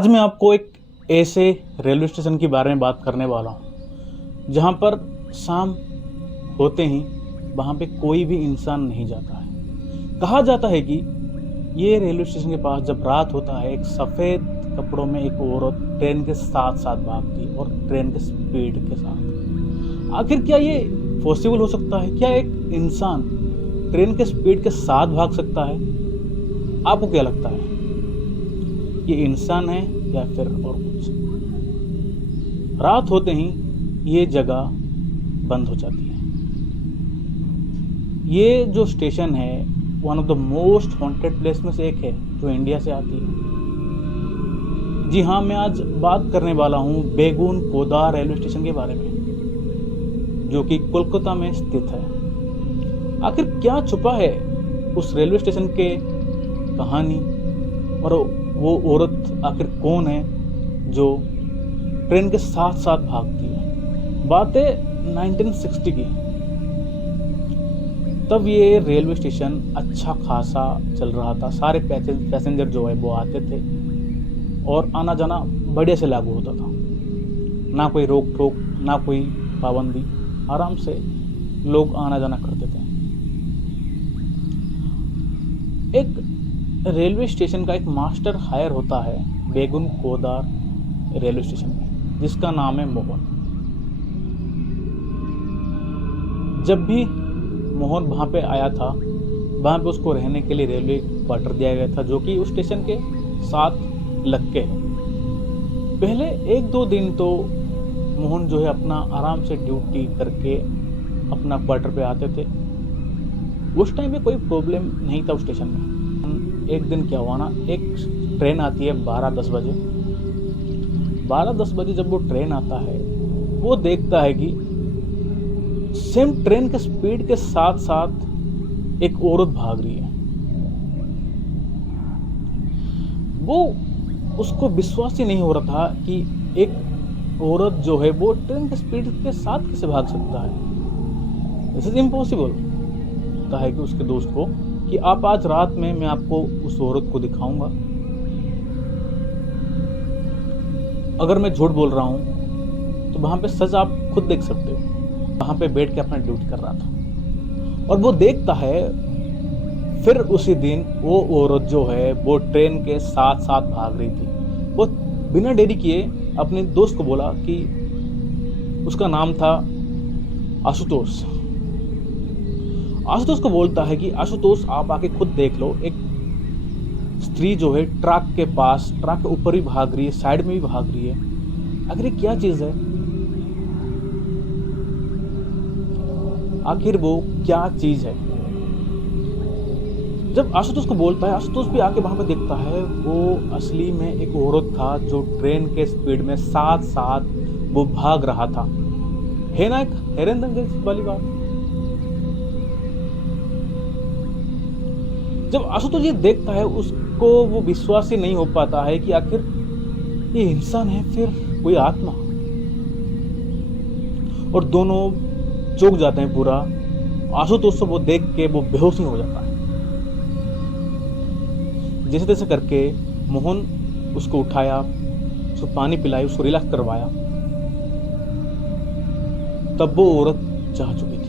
आज मैं आपको एक ऐसे रेलवे स्टेशन के बारे में बात करने वाला हूँ, जहाँ पर शाम होते ही वहाँ पे कोई भी इंसान नहीं जाता है। कहा जाता है कि ये रेलवे स्टेशन के पास जब रात होता है, एक सफ़ेद कपड़ों में एक औरत ट्रेन के साथ-साथ भागती है और ट्रेन के स्पीड के साथ। आखिर क्या ये पॉसिबल हो सकता है? क्या एक इंसान ट्रेन के स्पीड के साथ भाग सकता है? आपको क्या लगता है? ये इंसान है या फिर और कुछ? रात होते ही ये जगह बंद हो जाती है। ये जो स्टेशन है one of the most haunted place में से एक है जो इंडिया से आती है। जी हाँ, मैं आज बात करने वाला हूँ बेगुन कोदार रेलवे स्टेशन के बारे में, जो कि कोलकाता में स्थित है। आखिर क्या छुपा है उस रेलवे स्टेशन के कहानी, और वो औरत आखिर कौन है जो ट्रेन के साथ साथ भागती है? बात है 1960 की। तब ये रेलवे स्टेशन अच्छा खासा चल रहा था। सारे पैसेंजर जो है वो आते थे और आना जाना बढ़िया से लागू होता था। ना कोई रोक टोक, ना कोई पाबंदी, आराम से लोग आना जाना करते थे। एक रेलवे स्टेशन का एक मास्टर हायर होता है बेगुन कोदार रेलवे स्टेशन में, जिसका नाम है मोहन। जब भी मोहन वहाँ पे आया था, वहाँ पे उसको रहने के लिए रेलवे क्वार्टर दिया गया था, जो कि उस स्टेशन के साथ लग के है। पहले 1-2 दिन तो मोहन जो है अपना आराम से ड्यूटी करके अपना क्वार्टर पे आते थे। उस टाइम में कोई प्रॉब्लम नहीं था उस स्टेशन में। एक दिन क्या हुआ ना, एक ट्रेन आती है 12-10 बजे। 12-10 बजे जब वो ट्रेन आता है, वो देखता है कि सेम ट्रेन के स्पीड के साथ साथ एक औरत भाग रही है। वो उसको विश्वास ही नहीं हो रहा था कि एक औरत जो है वो ट्रेन के स्पीड के साथ कैसे भाग सकता है। This is impossible. कहता है कि उसके दोस्त को कि आप आज रात में मैं आपको उस औरत को दिखाऊंगा। अगर मैं झूठ बोल रहा हूं तो वहां पे सच आप खुद देख सकते हो। वहां पे बैठ के अपना ड्यूटी कर रहा था और वो देखता है, फिर उसी दिन वो औरत जो है वो ट्रेन के साथ साथ भाग रही थी। वो बिना देरी किए अपने दोस्त को बोला कि उसका नाम था आशुतोष। आशुतोष को बोलता है कि आशुतोष आप आके खुद देख लो, एक स्त्री जो है ट्रक के पास, ट्रक के ऊपर भी भाग रही है, साइड में भी भाग रही है। आखिर ये क्या चीज है? आखिर वो क्या चीज है? जब आशुतोष को बोलता है, आशुतोष भी आके वहां पे देखता है, वो असली में एक औरत था जो ट्रेन के स्पीड में साथ साथ वो भाग रहा था। है ना एक हैरतअंगेज वाली बात। जब आशुतोष ये देखता है, उसको वो विश्वास ही नहीं हो पाता है कि आखिर ये इंसान है फिर कोई आत्मा। और दोनों चौंक जाते हैं पूरा। आशुतोष को वो देख के वो बेहोश ही हो जाता है। जैसे तैसे करके मोहन उसको उठाया, उसको पानी पिलाई, उसको रिलैक्स करवाया। तब वो औरत जा चुकी थी।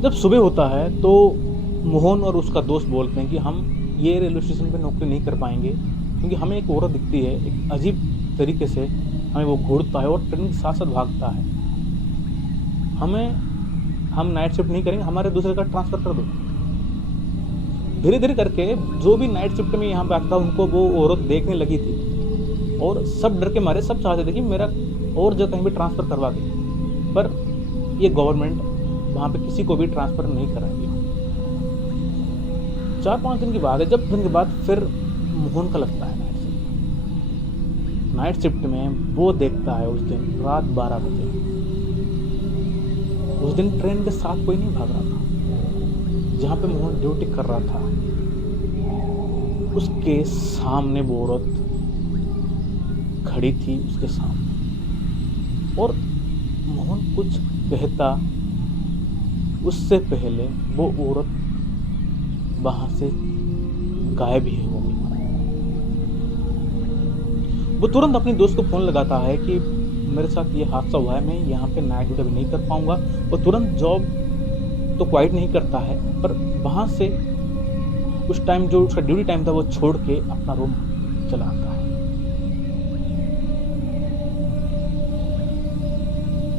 जब सुबह होता है तो मोहन और उसका दोस्त बोलते हैं कि हम ये रेलवे स्टेशन पे नौकरी नहीं कर पाएंगे, क्योंकि हमें एक औरत दिखती है, एक अजीब तरीके से हमें वो घूरता है और ट्रेन के साथ साथ भागता है। हम नाइट शिफ्ट नहीं करेंगे, हमारे दूसरे का ट्रांसफ़र कर दो। धीरे धीरे करके जो भी नाइट शिफ्ट में यहाँ पे आता था, उनको वो औरत देखने लगी थी और सब डर के मारे सब चाहते थे कि मेरा और जगह कहीं भी ट्रांसफ़र करवा दे। पर ये गवर्नमेंट वहाँ पे किसी को भी ट्रांसफ़र नहीं कराएगी। 4-5 दिन की बात है। जब दिन के बाद फिर मोहन का लगता है नाइट शिफ्ट में वो देखता है उस दिन रात 12 बजे। उस दिन ट्रेन के साथ कोई नहीं भाग रहा था। जहाँ पे मोहन ड्यूटी कर रहा था, उसके सामने वो औरत खड़ी थी उसके सामने, और मोहन कुछ कहता उससे पहले वो औरत वहां से गायब ही हो गई। वो तुरंत अपने दोस्त को फ़ोन लगाता है कि मेरे साथ ये हादसा हुआ है, मैं यहाँ पे नाइट ड्यूटी अभी नहीं कर पाऊँगा। वो तुरंत जॉब तो क्वाइट नहीं करता है, पर वहाँ से उस टाइम जो उसका ड्यूटी टाइम था वो छोड़ के अपना रूम चला आता है।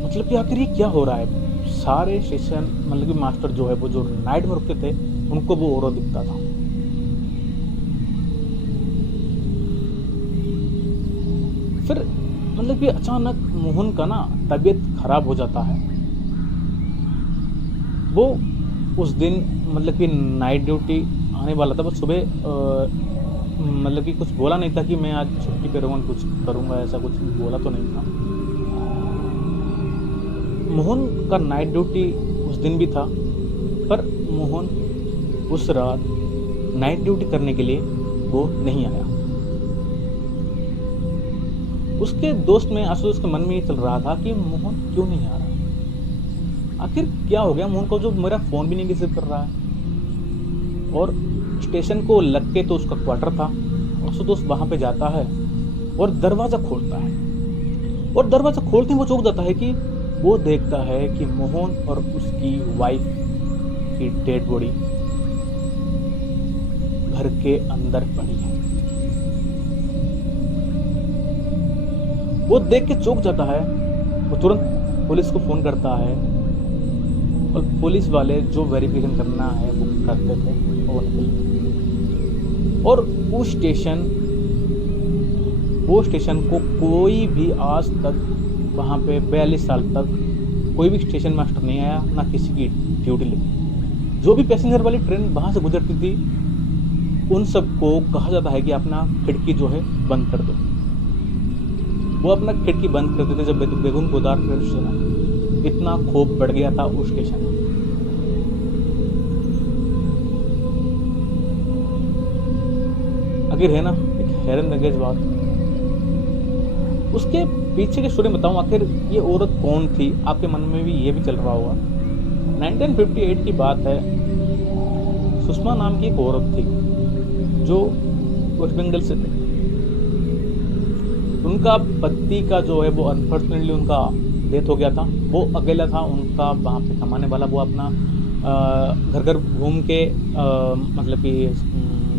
मतलब कि आखिर ये क्या हो रहा है? सारे स्टेशन मतलब कि मास्टर जो है वो जो नाइट में रुकते थे, उनको वो औरत दिखता था। फिर मतलब कि अचानक मोहन का ना तबीयत खराब हो जाता है। वो उस दिन मतलब कि नाइट ड्यूटी आने वाला था, बस सुबह मतलब कि कुछ बोला नहीं था कि मैं आज छुट्टी पे रहूँगा, कुछ करूँगा, ऐसा कुछ बोला तो नहीं था। मोहन का नाइट ड्यूटी उस दिन भी था, पर मोहन उस रात नाइट ड्यूटी करने के लिए वो नहीं आया। उसके दोस्त में आशुतोष के मन में ये चल रहा था कि मोहन क्यों नहीं आ रहा? आखिर क्या हो गया मोहन को जो मेरा फ़ोन भी नहीं रिसीव कर रहा है? और स्टेशन को लग के तो उसका क्वार्टर था। आशुतोष वहाँ पे जाता है और दरवाज़ा खोलता है, और दरवाज़ा खोलते ही वो चौंक जाता है कि वो देखता है कि मोहन और उसकी वाइफ़ की डेड बॉडी घर के अंदर पड़ी है। वो देख के चौंक जाता है, वो तुरंत पुलिस को फ़ोन करता है, और पुलिस वाले जो वेरिफिकेशन करना है वो करते थे और निकल। और वो स्टेशन को कोई भी आज तक वहाँ पे 42 साल तक कोई भी स्टेशन मास्टर नहीं आया, ना किसी की ड्यूटी लगी। जो भी पैसेंजर वाली ट्रेन वहाँ से गुजरती थी, उन सबको कहा जाता है कि अपना खिड़की जो है बंद कर दो। वो अपना खिड़की बंद कर देते जब बेगम गोदार ट्रेन चला। इतना खौफ बढ़ गया था उस स्टेशन में। आखिर है ना एक हैरतअंगेज बात। उसके पीछे की स्टोरी बताऊं, आखिर ये औरत कौन थी? आपके मन में भी ये भी चल रहा होगा। 1958 की बात है। सुषमा नाम की एक औरत थी जो वेस्ट बंगाल से थे। उनका पति का जो है वो अनफॉर्चुनेटली उनका डेथ हो गया था। वो अकेला था, उनका वहाँ पे कमाने वाला। वो अपना घर घर घूम के मतलब कि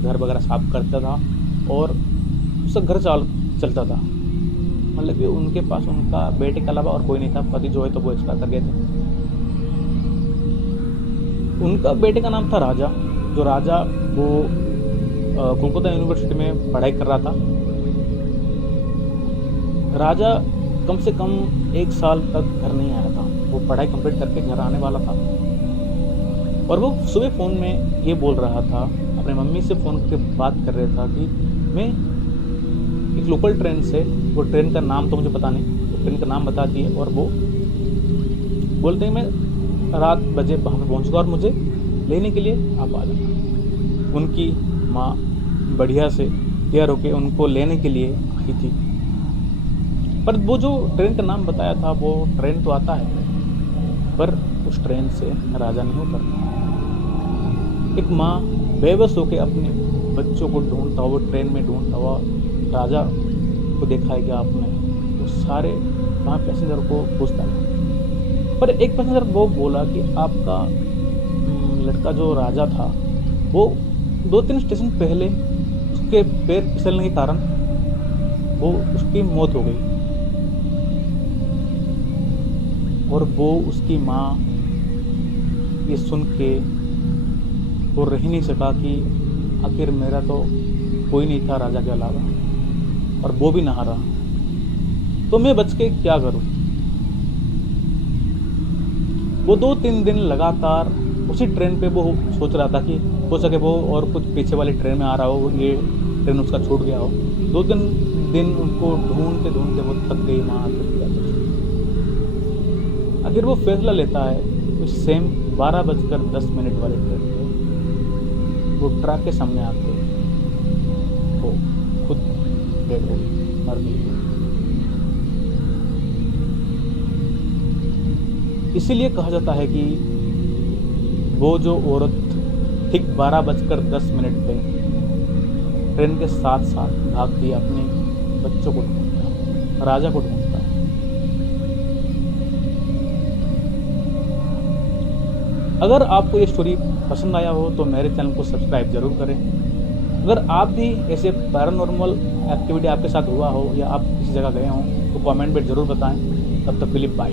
घर वगैरह साफ करता था, और उसका घर चलता था। मतलब कि उनके पास उनका बेटे के अलावा और कोई नहीं था। पति जो है तो वो एक्सपायर कर गए थे। उनका बेटे का नाम था राजा। जो राजा वो कोलकाता यूनिवर्सिटी में पढ़ाई कर रहा था। राजा कम से कम 1 साल तक घर नहीं आया था। वो पढ़ाई कंप्लीट करके घर आने वाला था, और वो सुबह फ़ोन में ये बोल रहा था, अपने मम्मी से फ़ोन करके बात कर रहा था कि मैं एक लोकल ट्रेन से, वो ट्रेन का नाम तो मुझे पता नहीं, वो ट्रेन का नाम बता दिए, और वो बोलते हैं मैं रात बजे वहाँ पे पहुँचूँगा और मुझे लेने के लिए आप आ जाना। उनकी माँ बढ़िया से तैयार होके उनको लेने के लिए आई थी। पर वो जो ट्रेन का नाम बताया था, वो ट्रेन तो आता है, पर उस ट्रेन से राजा नहीं उतरता। एक माँ बेबस होके अपने बच्चों को ढूंढता हुआ ट्रेन में ढूंढता हुआ राजा को देखा है कि आपने, वो सारे वहाँ पैसेंजर को पूछता है। पर एक पैसेंजर वो बोला कि आपका लड़का जो राजा था, वो 2-3 स्टेशन पहले उसके पैर फिसलने के कारण वो उसकी मौत हो गई। और वो उसकी माँ ये सुन के वो रह नहीं सका कि आखिर मेरा तो कोई नहीं था राजा के अलावा, और वो भी नहा रहा, तो मैं बच के क्या करूं? वो 2-3 दिन लगातार उसी ट्रेन पे वो सोच रहा था कि हो सके वो और कुछ पीछे वाली ट्रेन में आ रहा हो, ये ट्रेन उसका छूट गया हो। 2-3 दिन उनको ढूंढते ढूंढते वो थक गई माँ। आखिर वो फैसला लेता है उस सेम 12:10 वाली ट्रेन पे वो ट्रक के सामने आके वो खुद डेड हो गई, मर गई। इसीलिए कहा जाता है कि वो जो औरत ठीक 12:10 पे ट्रेन के साथ साथ भागती है अपने बच्चों को ढूंढता, राजा को ढूंढता है। अगर आपको ये स्टोरी पसंद आया हो तो मेरे चैनल को सब्सक्राइब जरूर करें। अगर आप भी ऐसे पैरानॉर्मल एक्टिविटी आपके साथ हुआ हो या आप किसी जगह गए हों तो कमेंट में ज़रूर बताएं। तब तक के लिए बाय।